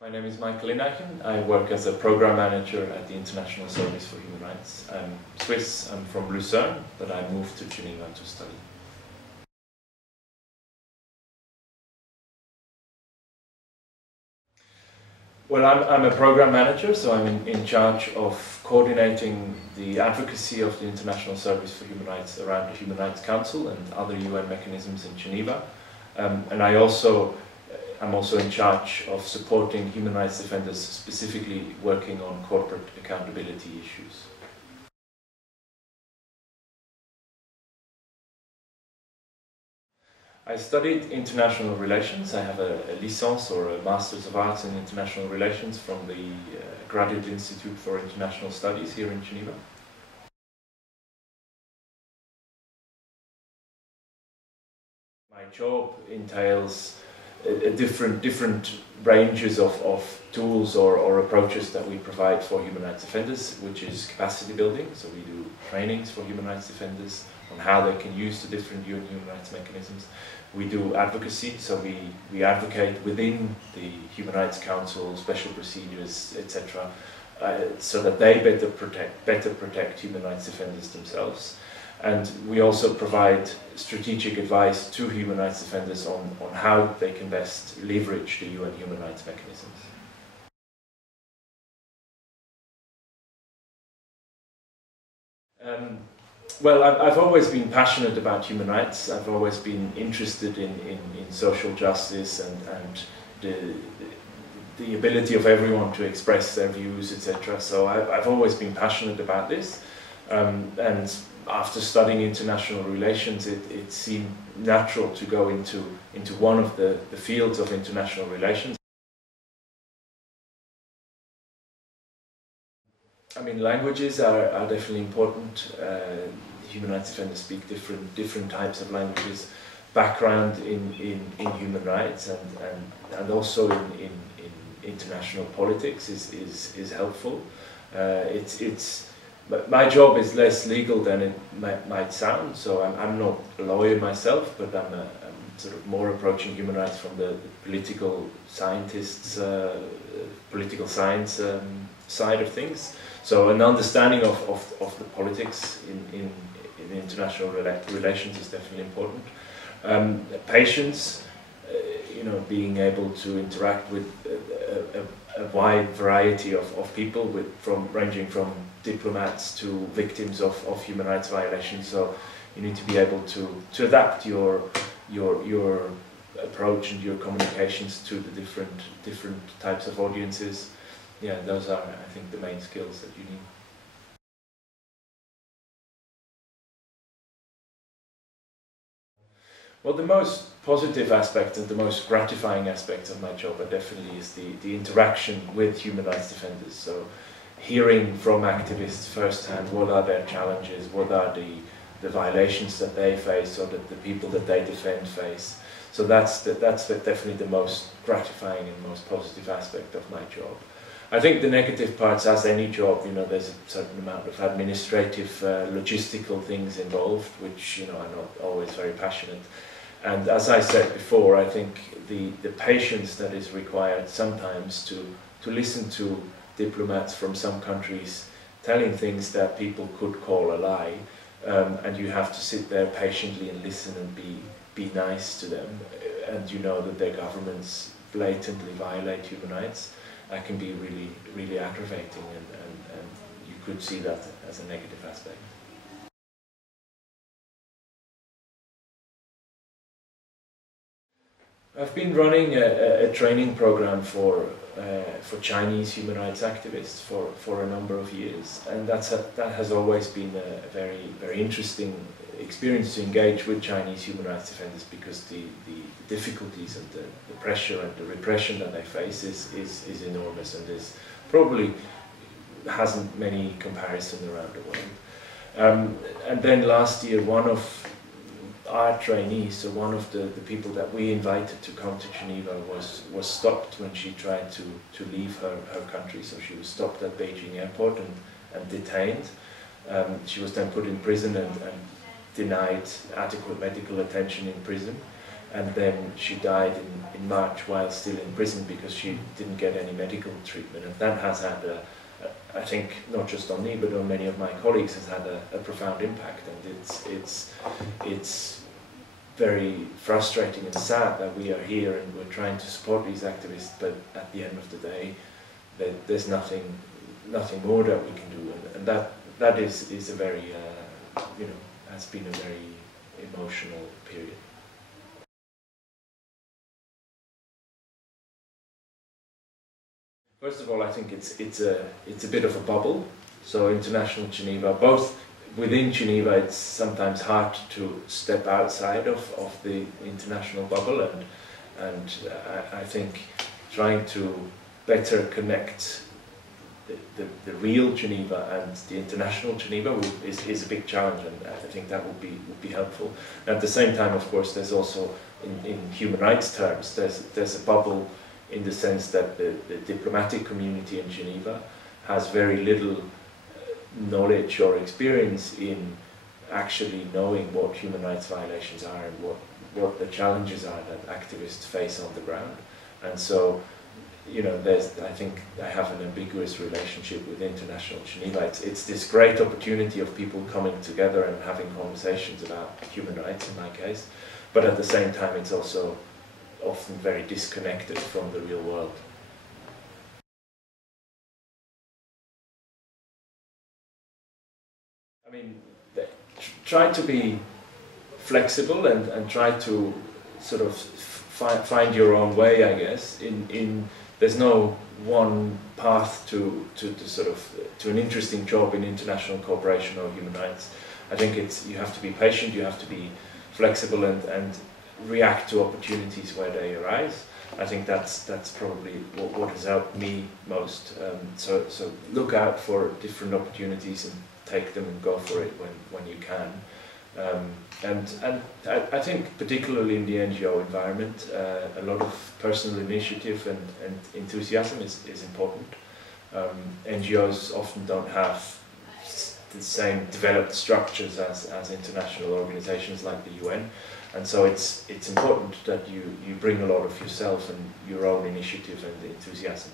My name is Michael Inachen. I work as a program manager at the International Service for Human Rights. I'm Swiss, I'm from Lucerne, but I moved to Geneva to study. Well, I'm a program manager, so I'm in charge of coordinating the advocacy of the International Service for Human Rights around the Human Rights Council and other UN mechanisms in Geneva. And I'm also in charge of supporting human rights defenders, specifically working on corporate accountability issues. I studied international relations. I have a licence or a Master's of Arts in International Relations from the Graduate Institute for International Studies here in Geneva. My job entails different ranges of tools or approaches that we provide for human rights defenders, which is capacity building. So we do trainings for human rights defenders on how they can use the different UN human rights mechanisms. We do advocacy, so we advocate within the Human Rights Council, special procedures, etc., so that they better protect human rights defenders themselves. And we also provide strategic advice to human rights defenders on how they can best leverage the UN human rights mechanisms. Well, I've always been passionate about human rights. I've always been interested in social justice and the ability of everyone to express their views, etc. So I've always been passionate about this. And after studying international relations, it seemed natural to go into one of the fields of international relations. I mean, languages are definitely important. Human rights defenders speak different types of languages. Background in human rights and also in international politics is helpful. But my job is less legal than it might sound, so I'm not a lawyer myself, but I'm sort of more approaching human rights from the political scientists, political science side of things. So an understanding of the politics in international relations is definitely important. Patience, being able to interact with a wide variety of people, ranging from diplomats to victims of human rights violations. So you need to be able to adapt your approach and your communications to the different types of audiences. Yeah, those are, I think, the main skills that you need. Well, the most positive aspect and the most gratifying aspect of my job definitely is the interaction with human rights defenders. So hearing from activists firsthand what are their challenges, what are the violations that they face or that the people that they defend face. So that's definitely the most gratifying and most positive aspect of my job. I think the negative parts, as any job, there's a certain amount of administrative, logistical things involved, which, are not always very passionate. And as I said before, I think the patience that is required sometimes to listen to diplomats from some countries telling things that people could call a lie, and you have to sit there patiently and listen and be nice to them, and you know that their governments blatantly violate human rights. That can be really, really aggravating, and you could see that as a negative aspect. I've been running a training program for Chinese human rights activists for a number of years, and that has always been a very interesting experience to engage with Chinese human rights defenders, because the difficulties and the pressure and the repression that they face is enormous, and there's probably hasn't many comparisons around the world. And then last year, one of our trainees, so one of the people that we invited to come to Geneva, was stopped when she tried to leave her country. So she was stopped at Beijing airport and detained. She was then put in prison and denied adequate medical attention in prison. and then she died in March while still in prison because she didn't get any medical treatment. And that has had I think not just on me but on many of my colleagues has had a profound impact, and it's very frustrating and sad that we are here and we're trying to support these activists, but at the end of the day there's nothing more that we can do, and that is a very has been a very emotional period. First of all, I think it's a bit of a bubble. So international Geneva, both within Geneva, it's sometimes hard to step outside of the international bubble, and I think trying to better connect the real Geneva and the international Geneva is a big challenge, and I think that would be helpful. And at the same time, of course, there's also in human rights terms, there's a bubble in the sense that the diplomatic community in Geneva has very little knowledge or experience in actually knowing what human rights violations are and what the challenges are that activists face on the ground. And so, I think I have an ambiguous relationship with international Geneva. It's this great opportunity of people coming together and having conversations about human rights in my case, but at the same time it's also often very disconnected from the real world. I mean, try to be flexible and try to sort of find your own way, I guess. There's no one path to an interesting job in international cooperation or human rights. I think you have to be patient, you have to be flexible and react to opportunities where they arise. I think that's probably what has helped me most. So look out for different opportunities and take them and go for it when you can. And I think particularly in the NGO environment, a lot of personal initiative and enthusiasm is important. NGOs often don't have the same developed structures as international organizations like the UN, and so it's important that you bring a lot of yourself and your own initiative and enthusiasm.